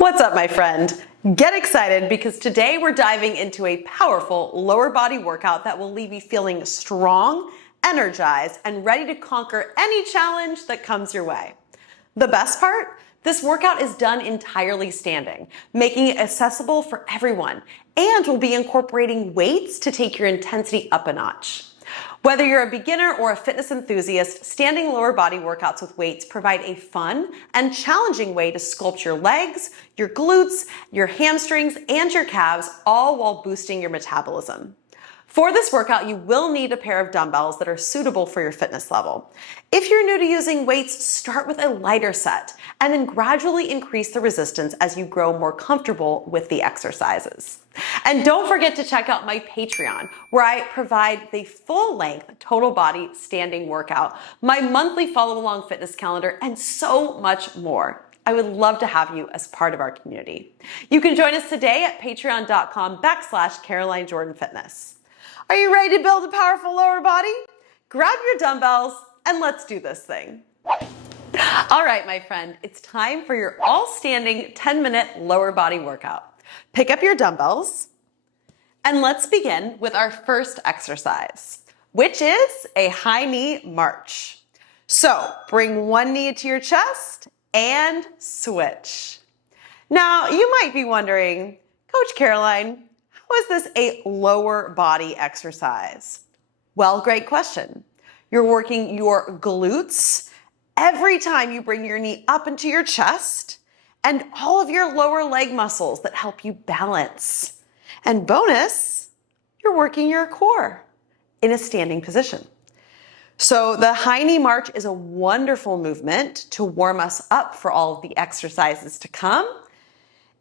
What's up, my friend? Get excited because today we're diving into a powerful lower body workout that will leave you feeling strong, energized, and ready to conquer any challenge that comes your way. The best part? This workout is done entirely standing, making it accessible for everyone, and will be incorporating weights to take your intensity up a notch. Whether you're a beginner or a fitness enthusiast, standing lower body workouts with weights provide a fun and challenging way to sculpt your legs, your glutes, your hamstrings, and your calves, all while boosting your metabolism. For this workout, you will need a pair of dumbbells that are suitable for your fitness level. If you're new to using weights, start with a lighter set and then gradually increase the resistance as you grow more comfortable with the exercises. And don't forget to check out my Patreon, where I provide the full-length total body standing workout, my monthly follow-along fitness calendar, and so much more. I would love to have you as part of our community. You can join us today at patreon.com/CarolineJordanFitness. Are you ready to build a powerful lower body? Grab your dumbbells and let's do this thing. All right, my friend, it's time for your all-standing 10-minute lower body workout. Pick up your dumbbells and let's begin with our first exercise, which is a high knee march. So bring one knee to your chest and switch. Now, you might be wondering, Coach Caroline, how is this a lower body exercise? Well, great question. You're working your glutes every time you bring your knee up into your chest and all of your lower leg muscles that help you balance. And bonus, you're working your core in a standing position. So the Hiney March is a wonderful movement to warm us up for all of the exercises to come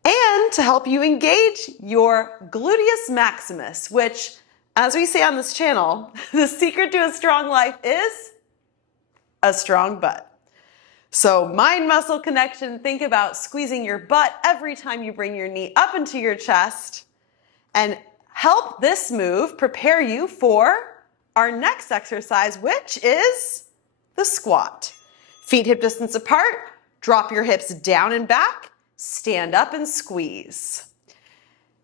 and to help you engage your gluteus maximus, which, as we say on this channel, the secret to a strong life is a strong butt. So mind-muscle connection, think about squeezing your butt every time you bring your knee up into your chest, and help this move prepare you for our next exercise, which is the squat. Feet hip distance apart, drop your hips down and back, stand up and squeeze.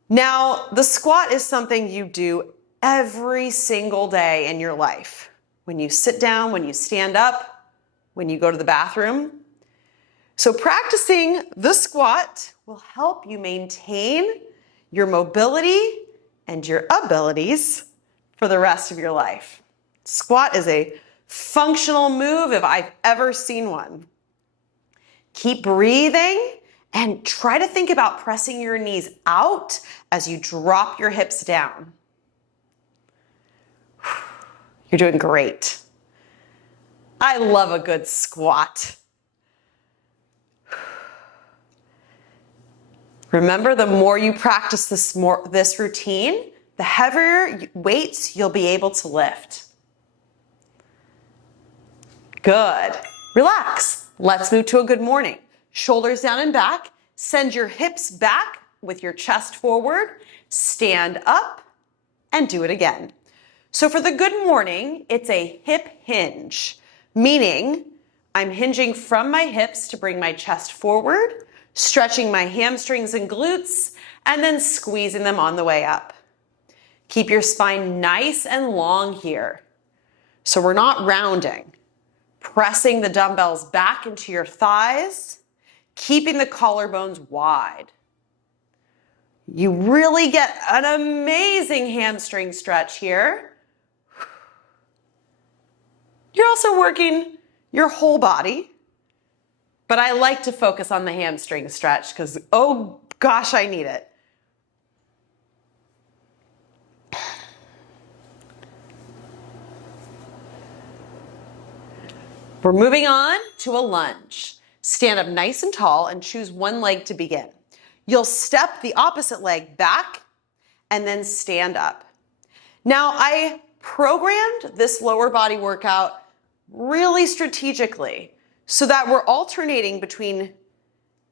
Now, the squat is something you do every single day in your life. When you sit down, when you stand up, when you go to the bathroom. So practicing the squat will help you maintain your mobility and your abilities for the rest of your life. Squat is a functional move if I've ever seen one. Keep breathing and try to think about pressing your knees out as you drop your hips down. You're doing great. I love a good squat. Remember, the more you practice this routine, the heavier weights you'll be able to lift. Good. Relax. Let's move to a good morning. Shoulders down and back. Send your hips back with your chest forward. Stand up and do it again. So for the good morning, it's a hip hinge, meaning I'm hinging from my hips to bring my chest forward, stretching my hamstrings and glutes, and then squeezing them on the way up. Keep your spine nice and long here. So we're not rounding. Pressing the dumbbells back into your thighs, keeping the collarbones wide. You really get an amazing hamstring stretch here. You're also working your whole body, but I like to focus on the hamstring stretch because, oh gosh, I need it. We're moving on to a lunge. Stand up nice and tall and choose one leg to begin. You'll step the opposite leg back and then stand up. Now, I programmed this lower body workout really strategically so that we're alternating between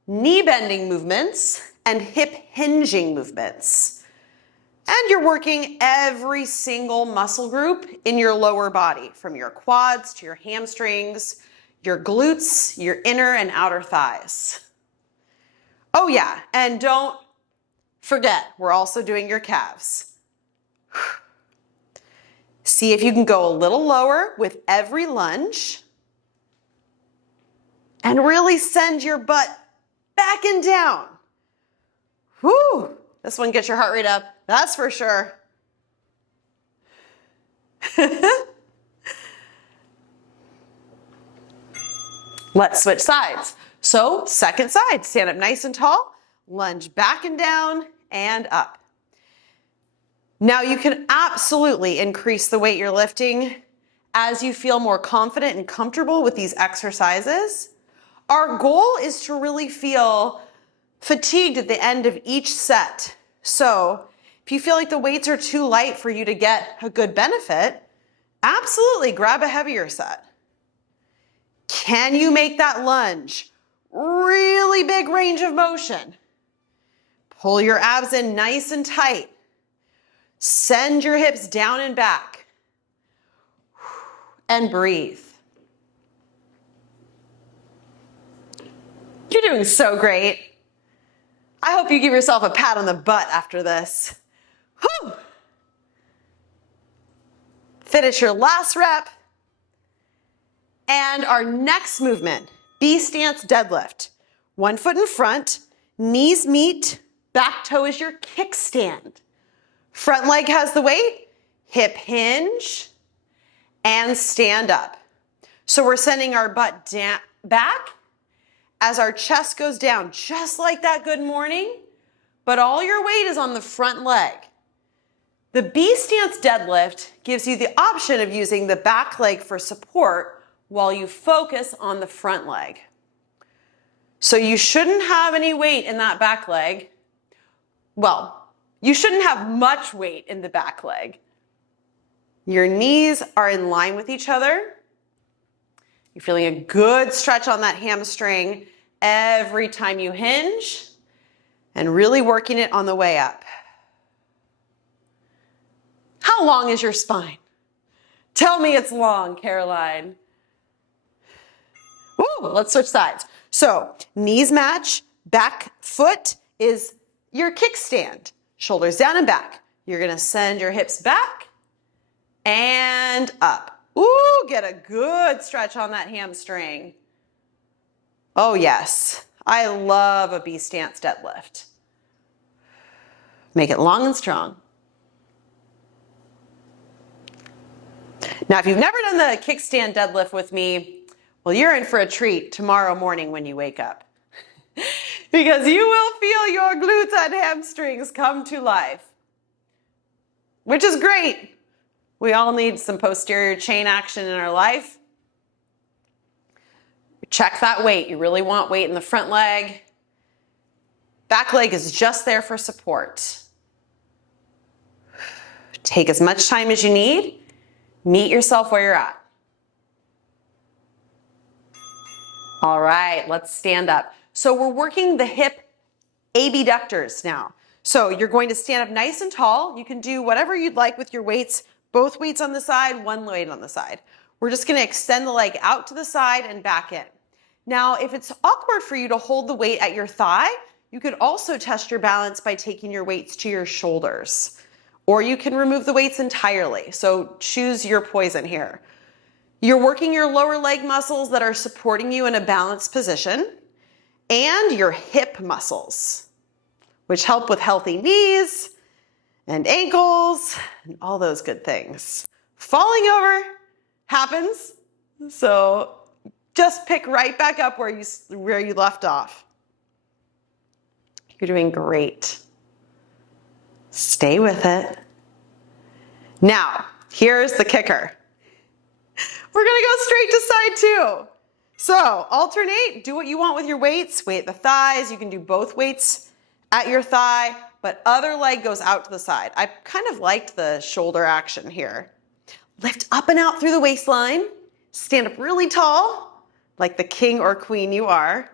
knee bending movements and hip hinging movements. And you're working every single muscle group in your lower body, from your quads to your hamstrings, your glutes, your inner and outer thighs. Oh yeah, and don't forget, we're also doing your calves. See if you can go a little lower with every lunge and really send your butt back and down. Whew, this one gets your heart rate up, that's for sure. Let's switch sides. So second side, stand up nice and tall, lunge back and down and up. Now you can absolutely increase the weight you're lifting as you feel more confident and comfortable with these exercises. Our goal is to really feel fatigued at the end of each set. So if you feel like the weights are too light for you to get a good benefit, absolutely grab a heavier set. Can you make that lunge? Really big range of motion. Pull your abs in nice and tight. Send your hips down and back. And breathe. You're doing so great. I hope you give yourself a pat on the butt after this. Whew. Finish your last rep. And our next movement, Stance Deadlift. One foot in front, knees meet, back toe is your kickstand. Front leg has the weight, hip hinge, and stand up. So we're sending our butt back as our chest goes down, just like that good morning, but all your weight is on the front leg. The Stance Deadlift gives you the option of using the back leg for support while you focus on the front leg. So you shouldn't have any weight in that back leg. Well, you shouldn't have much weight in the back leg. Your knees are in line with each other. You're feeling a good stretch on that hamstring every time you hinge and really working it on the way up. How long is your spine? Tell me it's long, Caroline. Ooh, let's switch sides. So knees match, back foot is your kickstand. Shoulders down and back. You're gonna send your hips back and up. Ooh, get a good stretch on that hamstring. Oh yes, I love a Stance Deadlift. Make it long and strong. Now, if you've never done the Kickstand Deadlift with me, well, you're in for a treat tomorrow morning when you wake up. Because you will feel your glutes and hamstrings come to life. Which is great. We all need some posterior chain action in our life. Check that weight. You really want weight in the front leg. Back leg is just there for support. Take as much time as you need. Meet yourself where you're at. All right, let's stand up. So we're working the hip abductors now. So you're going to stand up nice and tall. You can do whatever you'd like with your weights, both weights on the side, one weight on the side. We're just gonna extend the leg out to the side and back in. Now, if it's awkward for you to hold the weight at your thigh, you could also test your balance by taking your weights to your shoulders. Or you can remove the weights entirely. So choose your poison here. You're working your lower leg muscles that are supporting you in a balanced position and your hip muscles, which help with healthy knees and ankles and all those good things. Falling over happens, so just pick right back up where you left off. You're doing great. Stay with it. Now, here's the kicker. We're gonna go straight to side two. So alternate, do what you want with your weights. Weight the thighs, you can do both weights at your thigh, but other leg goes out to the side. I kind of liked the shoulder action here. Lift up and out through the waistline. Stand up really tall, like the king or queen you are.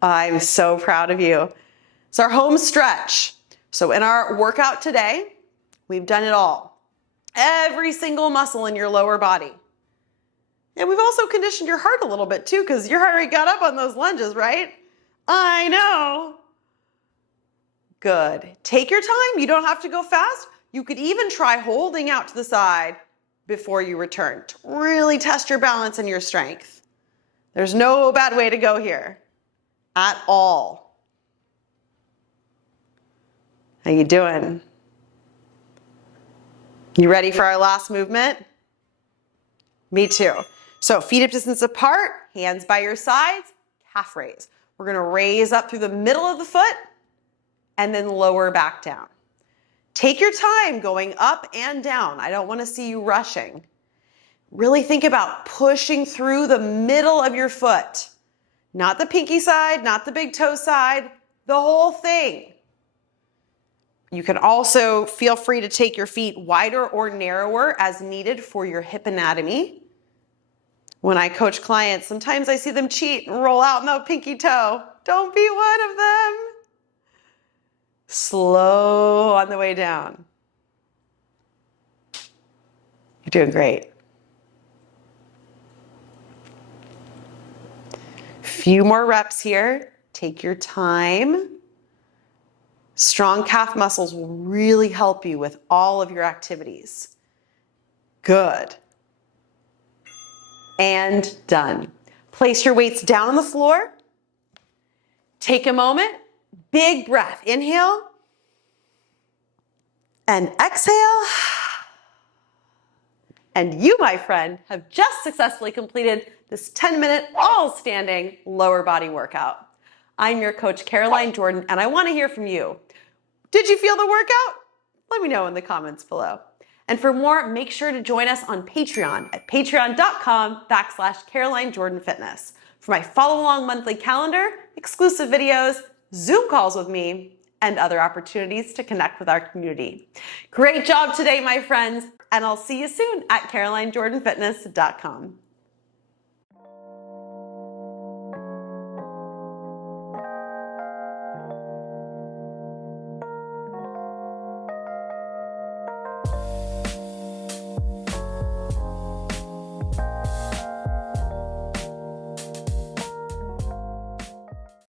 I'm so proud of you. It's our home stretch. So in our workout today, we've done it all. Every single muscle in your lower body. And we've also conditioned your heart a little bit too, because your heart rate got up on those lunges, right? I know. Good. Take your time. You don't have to go fast. You could even try holding out to the side before you return to really test your balance and your strength. There's no bad way to go here at all. How you doing? You ready for our last movement? Me too. So feet hip distance apart, hands by your sides, calf raise. We're gonna raise up through the middle of the foot and then lower back down. Take your time going up and down. I don't wanna see you rushing. Really think about pushing through the middle of your foot. Not the pinky side, not the big toe side, the whole thing. You can also feel free to take your feet wider or narrower as needed for your hip anatomy. When I coach clients, sometimes I see them cheat and roll out in the pinky toe. Don't be one of them. Slow on the way down. You're doing great. Few more reps here. Take your time. Strong calf muscles will really help you with all of your activities. Good. And done. Place your weights down on the floor. Take a moment. Big breath. Inhale. And exhale. And you, my friend, have just successfully completed this 10-minute all-standing lower body workout. I'm your coach, Caroline Jordan, and I want to hear from you. Did you feel the workout? Let me know in the comments below. And for more, make sure to join us on Patreon at patreon.com/Caroline Jordan Fitness for my follow-along monthly calendar, exclusive videos, Zoom calls with me, and other opportunities to connect with our community. Great job today, my friends, and I'll see you soon at CarolineJordanFitness.com.